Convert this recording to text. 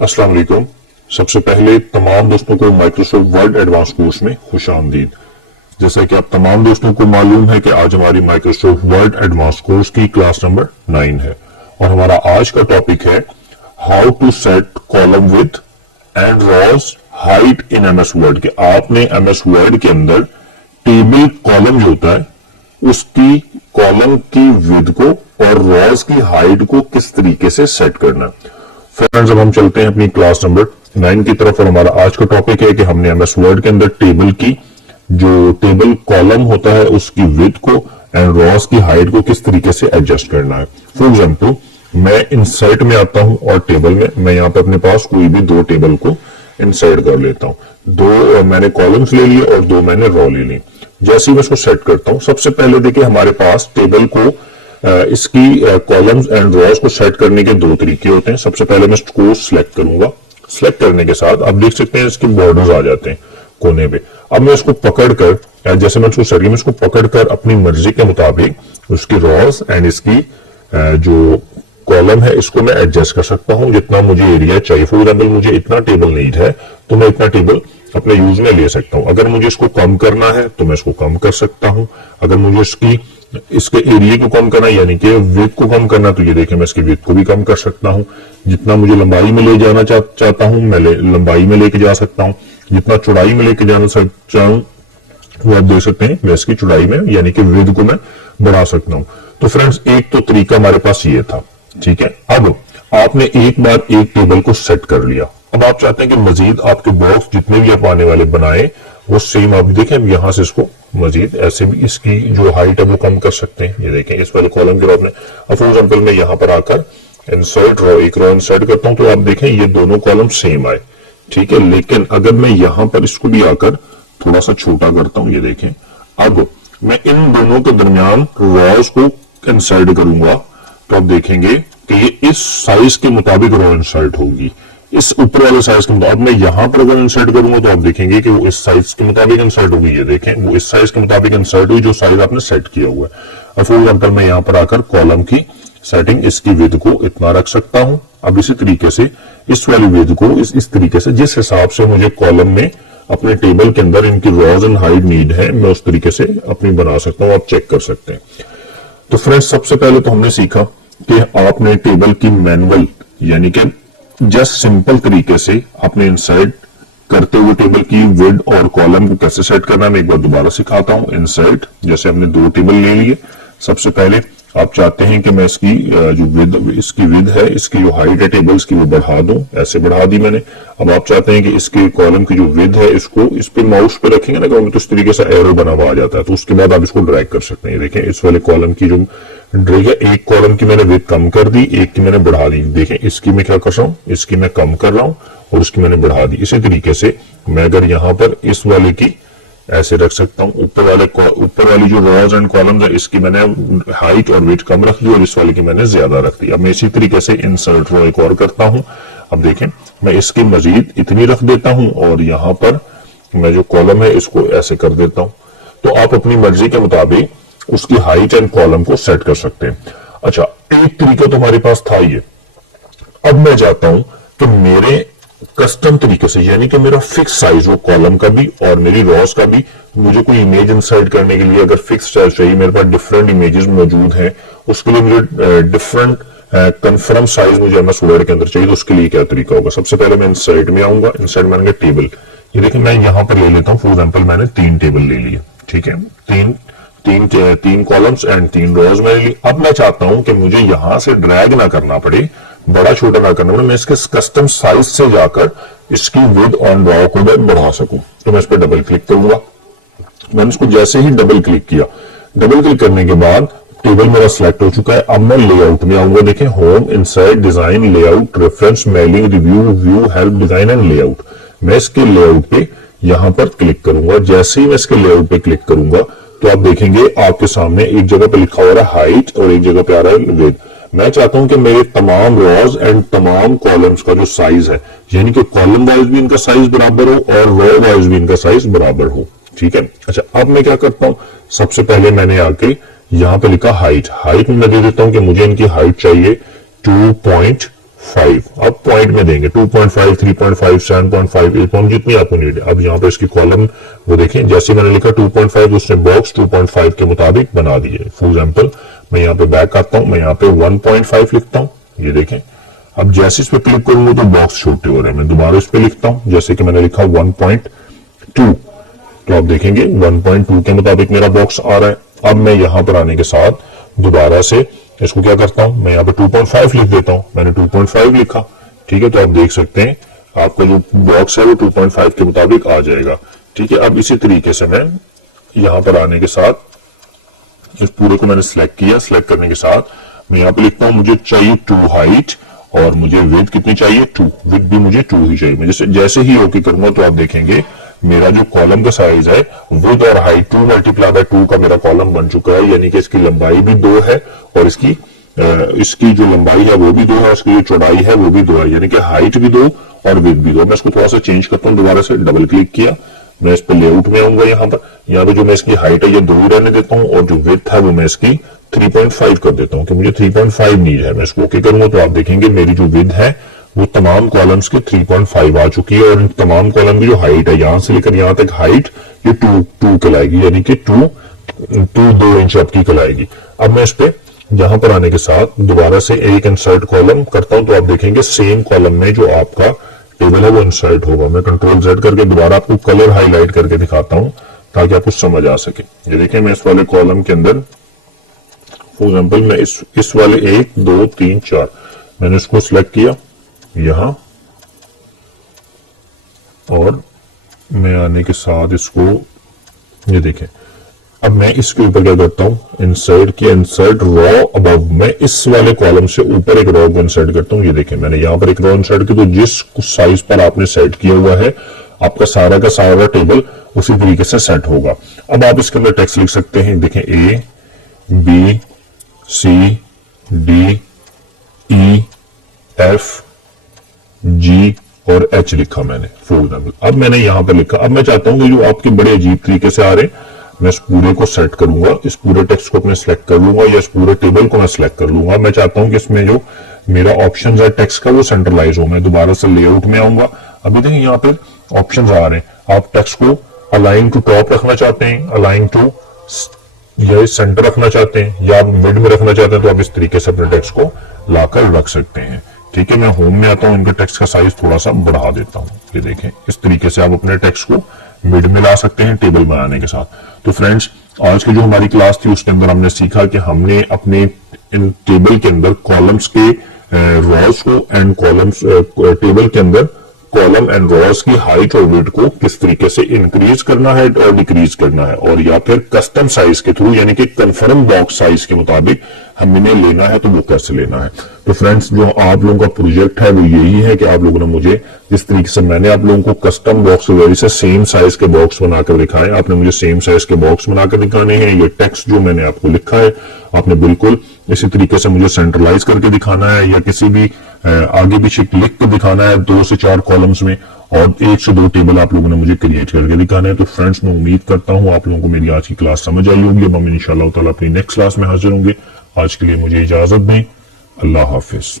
अस्सलाम वालेकुम। सबसे पहले तमाम दोस्तों को माइक्रोसॉफ्ट वर्ड एडवांस कोर्स में खुशामदीद। जैसा कि आप तमाम दोस्तों को मालूम है कि आज हमारी माइक्रोसॉफ्ट वर्ड एडवांस कोर्स की क्लास नंबर 9 है और हमारा आज का टॉपिक है how to set column with and rows height in MS Word. के आपने एमएस वर्ड के अंदर टेबल कॉलम जो होता है उसकी कॉलम की विड्थ को और रॉज की हाइट को किस तरीके से सेट करना है। फ्रेंड्स, अब हम चलते हैं अपनी क्लास नंबर 9 की तरफ और हमारा आज का टॉपिक है कि हमने एमएस वर्ड के अंदर टेबल की जो टेबल कॉलम होता है उसकी विड्थ को एंड रॉज की हाइट को किस तरीके से एडजस्ट करना है। फॉर एग्जांपल, मैं इंसर्ट में आता हूं और टेबल में मैं यहां पे अपने पास कोई भी दो टेबल को इंसर्ट कर लेता हूं। दो मैंने कॉलम्स ले लिए और दो मैंने रॉ ले ली। जैसे ही मैं इसको सेट करता हूं, सबसे पहले देखिए हमारे पास टेबल को इसकी कॉलम्स एंड रॉज को सेट करने के दो तरीके होते हैं। सबसे पहले मैं इसको सिलेक्ट करूंगा। सिलेक्ट करने के साथ आप देख सकते हैं इसके बॉर्डर्स आ जाते हैं कोने पे। अब मैं इसको पकड़कर, जैसे मैं इसको सेट किया, मैं इसको पकड़कर अपनी मर्जी के मुताबिक उसकी रॉज एंड इसकी जो कॉलम है इसको मैं एडजस्ट कर सकता हूं जितना मुझे एरिया चाहिए। फॉर एग्जाम्पल, मुझे इतना टेबल नीड है तो मैं इतना टेबल अपने यूज में ले सकता हूं। अगर मुझे इसको कम करना है तो मैं इसको कम कर सकता हूं। अगर मुझे इसके एरिया को कम करना यानी कि विड्थ को कम करना, तो ये देखें मैं इसकी विड्थ को भी कम कर सकता हूं। जितना मुझे लंबाई में ले जाना चाहता हूं मैं लंबाई में लेके जा सकता हूं। जितना चौड़ाई में लेके जाना चाहूं वो आप देख सकते हैं मैं इसकी चौड़ाई में यानी कि विड्थ को मैं बढ़ा सकता हूं। तो फ्रेंड्स, एक तो तरीका हमारे पास ये था, ठीक है। अब आपने एक बार एक टेबल को सेट कर लिया। अब आप चाहते हैं कि मजीद आपके बॉक्स जितने भी आप आने वाले बनाए वो सेम आप देखें। यहां से इसको मजीद ऐसे भी इसकी जो हाइट है वो कम कर सकते हैं। ये देखें इस वाले कॉलम के बाद में, फॉर एग्जांपल मैं यहां पर आकर इंसर्ट रॉ, एक रॉ इंसर्ट करता हूं तो आप देखें ये दोनों कॉलम सेम आए, ठीक है। लेकिन अगर मैं यहां पर इसको भी आकर थोड़ा सा छोटा करता हूं, ये देखें, अब मैं इन दोनों के दरमियान रॉज को इंसर्ट करूंगा तो आप देखेंगे कि ये इस साइज के मुताबिक रॉ इंसर्ट होगी, इस ऊपर वाले साइज के मुताबिक। मैं यहां पर अगर इंसर्ट करूंगा तो आप देखेंगे कि वो इस साइज के मुताबिक इंसर्ट होगी। ये देखें वो इस साइज के मुताबिक इंसर्ट हुई जो साइज आपने सेट किया हुआ है। अब फॉर एग्जांपल मैं यहां पर आकर कॉलम की सेटिंग इसकी विड्थ को इतना रख सकता हूं। अब इसी तरीके से इस वाली विड्थ को इस तरीके से जिस हिसाब से मुझे कॉलम में अपने टेबल के अंदर इनकी रॉज एंड हाइट नीड है मैं उस तरीके से अपनी बना सकता हूं। आप चेक कर सकते हैं। तो फ्रेंड्स, सबसे पहले तो हमने सीखा कि आपने टेबल की मैनुअल यानी कि जस्ट सिंपल तरीके से आपने इंसर्ट करते हुए टेबल की विड्थ और कॉलम को कैसे सेट करना है मैं एक बार दोबारा सिखाता हूं। इंसर्ट, जैसे हमने दो टेबल ले लिए। सबसे पहले आप चाहते हैं कि मैं इसकी जो विड्थ है, इसकी जो हाइट है टेबल्स की वो बढ़ा दूं, ऐसे बढ़ा दी मैंने। अब आप चाहते हैं कि इसके कॉलम की जो विड्थ है इसको इस पे माउस पे रखेंगे ना तो इस तरीके से एरो बना हुआ आ जाता है। तो उसके बाद आप इसको ड्रैग कर सकते हैं। देखें इस वाले कॉलम की जो ड्रैग है, एक कॉलम की मैंने विड्थ कम कर दी, एक की मैंने बढ़ा दी। देखें इसकी मैं क्या कर रहा हूं, इसकी मैं कम कर रहा हूं और इसकी मैंने बढ़ा दी। इसी तरीके से मैं अगर यहां पर इस वाले की ऐसे रख सकता हूं, ऊपर वाली जो रॉज एंड कॉलम्स है इसकी मैंने हाइट और वेट कम रख दी और इस वाली की मैंने ज्यादा रख दी। अब मैं इसी तरीके से इंसर्ट रॉ एक और करता हूं। अब देखें मैं इसकी मजीद इतनी रख देता हूं और यहां पर मैं जो कॉलम है इसको ऐसे कर देता हूं। तो आप अपनी मर्जी के मुताबिक उसकी हाइट एंड कॉलम को सेट कर सकते हैं। अच्छा, एक तरीका तो हमारे पास था ये। अब मैं चाहता हूं कि मेरे कस्टम तरीके से यानी कि मेरा फिक्स साइज हो कॉलम का भी और मेरी रॉज का भी। मुझे कोई इमेज इंसर्ट करने के लिए अगर फिक्स साइज चाहिए, मेरे पास डिफरेंट इमेजेस मौजूद हैं, उसके लिए मुझे डिफरेंट कंफर्म साइज मुझे एमएस वर्ड के अंदर चाहिए, तो उसके लिए क्या तरीका होगा। सबसे पहले मैं इंसर्ट में आऊंगा। इंसर्ट में आऊंगा टेबल। ये देखिए मैं यहां पर ले लेता हूं, फॉर एग्जाम्पल मैंने 3 टेबल ले लिए, ठीक है, तीन कॉलम्स एंड 3 रॉज मैंने ली। अब मैं चाहता हूं कि मुझे यहां से ड्रैग ना करना पड़े, बड़ा छोटा ना करना पड़े, मैं इसके कस्टम साइज से जाकर इसकी विड्थ ऑन रॉ को मैं बढ़ा सकूं। तो मैं इस पर डबल क्लिक करूंगा। मैंने इसको जैसे ही डबल क्लिक किया, डबल क्लिक करने के बाद टेबल मेरा सिलेक्ट हो चुका है। अब मैं लेआउट में आऊंगा। देखें home, insert, design, layout, reference, mailing, review, view, help, design and layout. मैं इसके लेआउट पे यहां पर क्लिक करूंगा। जैसे ही मैं इसके लेआउट पे क्लिक करूंगा तो आप देखेंगे आपके सामने एक जगह पे लिखा हो रहा है हाइट और एक जगह पे आ रहा है विड्थ। मैं चाहता हूं कि मेरे तमाम रॉज एंड तमाम कॉलम्स का जो साइज है यानी कि कॉलम वाइज भी इनका साइज बराबर हो और रो वाइज भी इनका साइज बराबर हो, ठीक है। अच्छा, अब मैं क्या करता हूं, सबसे पहले मैंने आके यहां पे लिखा हाइट। हाइट में मैं दे देता हूं कि मुझे इनकी हाइट चाहिए अब पॉइंट में देंगे 2.5, 3.5, 7.5, 8 जितनी आपको नीड है। अब यहाँ पे इसकी कॉलम वो देखें, जैसे मैंने लिखा 2.5 उसने बॉक्स 2.5 के मुताबिक बना दिए। फॉर एग्जांपल मैं यहाँ पे बैक आता हूँ, मैं यहाँ पे 1.5 लिखता हूँ, ये देखें। अब जैसे इस पे क्लिक करूंगा तो बॉक्स छोटे हो रहे हैं, मैं दोबारा इस पे लिखता हूँ, जैसे कि मैंने लिखा 1.2, तो आप देखेंगे 1.2 के मुताबिक मेरा बॉक्स आ रहा है। अब मैं यहां पर आने के साथ दोबारा से इसको क्या करता हूं, मैं यहाँ पे 2.5 लिख देता हूं। मैंने 2.5 लिखा, ठीक है। तो आप देख सकते हैं आपका जो बॉक्स है वो 2.5 के मुताबिक आ जाएगा, ठीक है। अब इसी तरीके से मैं यहां पर आने के साथ इस पूरे को मैंने सिलेक्ट किया। सिलेक्ट करने के साथ मैं यहाँ पे लिखता हूं मुझे चाहिए 2 हाइट और मुझे विड्थ कितनी चाहिए 2, विड्थ भी मुझे 2 ही चाहिए। मैं जैसे ही ओके करूंगा तो आप देखेंगे मेरा जो कॉलम का साइज है विड्थ और हाइट 2 मल्टीप्लाई बाय 2 का मेरा कॉलम बन चुका है, यानी कि इसकी लंबाई भी 2 है और इसकी जो लंबाई है वो भी 2 है, इसकी जो चौड़ाई है वो भी 2 है, यानी कि हाइट भी 2 और विड्थ भी 2। मैं इसको थोड़ा सा चेंज करता हूँ, दोबारा से डबल क्लिक किया, मैं इस पर लेआउट में आऊंगा। यहाँ पे जो मैं इसकी हाइट है ये 2 ही रहने देता हूँ और जो विड्थ है वो मैं इसकी 3.5 कर देता हूँ कि मुझे 3.5 नीड है। मैं इसको ओके करूंगा तो आप देखेंगे मेरी जो विड्थ है वो तमाम कॉलम्स के 3.5 आ चुकी है और इन तमाम कॉलम की जो हाइट है यहां से लेकर यहां तक हाइट ये 2 कहलाएगी, यानी कि 2 इंच आपकी कहलाएगी। अब मैं इस पे यहां पर आने के साथ दोबारा से एक इंसर्ट कॉलम करता हूं तो आप देखेंगे सेम कॉलम में जो आपका टेबल है वो इंसर्ट होगा। मैं कंट्रोल Z करके दोबारा आपको कलर हाईलाइट करके दिखाता हूं ताकि आपको समझ आ सके। ये देखिए मैं इस वाले कॉलम के अंदर फॉर एग्जाम्पल मैं इस वाले 1, 2, 3, 4 मैंने इसको सिलेक्ट किया यहां और मैं आने के साथ इसको ये देखें। अब मैं इसके ऊपर क्या करता हूं, इंसर्ट किया, इंसर्ट रॉ अबव, मैं इस वाले कॉलम से ऊपर एक रॉ को इंसर्ट करता हूं। ये देखें मैंने यहां पर एक रॉ इंसर्ट किया, तो जिस साइज पर आपने सेट किया हुआ है आपका सारा का सारा टेबल उसी तरीके से सेट होगा। अब आप इसके अंदर टेक्स्ट लिख सकते हैं, देखें A, B, C, D, E, F, G और H लिखा मैंने फॉर एग्जाम्पल। अब मैंने यहां पर लिखा, अब मैं चाहता हूं कि जो आपके बड़े अजीब तरीके से आ रहे हैं मैं इस पूरे को सेट करूंगा, इस पूरे टेक्स्ट को अपने सेलेक्ट कर लूंगा या इस पूरे टेबल को मैं सेलेक्ट कर लूंगा। मैं चाहता हूं कि इसमें जो मेरा ऑप्शन है टेक्स्ट का वो सेंट्रलाइज हो। मैं दोबारा से लेआउट में आऊंगा। अभी देखिए यहाँ पे ऑप्शन आ रहे हैं, आप टेक्स्ट को अलाइन टू टॉप रखना चाहते हैं, अलाइन टू या सेंटर रखना चाहते हैं या आप मिड में रखना चाहते हैं, तो आप इस तरीके से अपने टेक्स्ट को लाकर रख सकते हैं। ठीक है, मैं होम में आता हूं, इनका टेक्स्ट का साइज थोड़ा सा बढ़ा देता हूं। ये देखें इस तरीके से आप अपने टेक्स्ट को मिड में ला सकते हैं टेबल बनाने के साथ। तो फ्रेंड्स आज की जो हमारी क्लास थी उसके अंदर हमने सीखा कि हमने अपने इन टेबल के अंदर कॉलम्स के रॉज को एंड कॉलम्स टेबल के अंदर कॉलम एंड रॉज की हाइट और विड्थ को किस तरीके से इंक्रीज करना है और डिक्रीज करना है, और या फिर कस्टम साइज के थ्रू यानी कि कंफर्म बॉक्स साइज के मुताबिक हमने लेना है तो वो कैसे लेना है। तो फ्रेंड्स जो आप लोगों का प्रोजेक्ट है वो यही है कि आप लोगों ने मुझे जिस तरीके से मैंने आप लोगों को कस्टम बॉक्स वगैरह से सेम साइज के बॉक्स बनाकर दिखाए, आपने मुझे सेम साइज के बॉक्स बनाकर दिखाने हैं। ये टेक्स्ट जो मैंने आपको लिखा है आपने बिल्कुल इसी तरीके से मुझे सेंट्रलाइज करके दिखाना है या किसी भी आगे पीछे लिख के दिखाना है 2 से 4 कॉलम्स में, और 1 से 2 टेबल आप लोगों ने मुझे क्रिएट करके दिखाना है। तो फ्रेंड्स मैं उम्मीद करता हूं आप लोगों को मेरी आज की क्लास समझ आई होगी। अब हम इंशाअल्लाह ताला अपनी नेक्स्ट क्लास में हाजिर होंगे। आज के लिए मुझे इजाजत दें। अल्लाह हाफिज।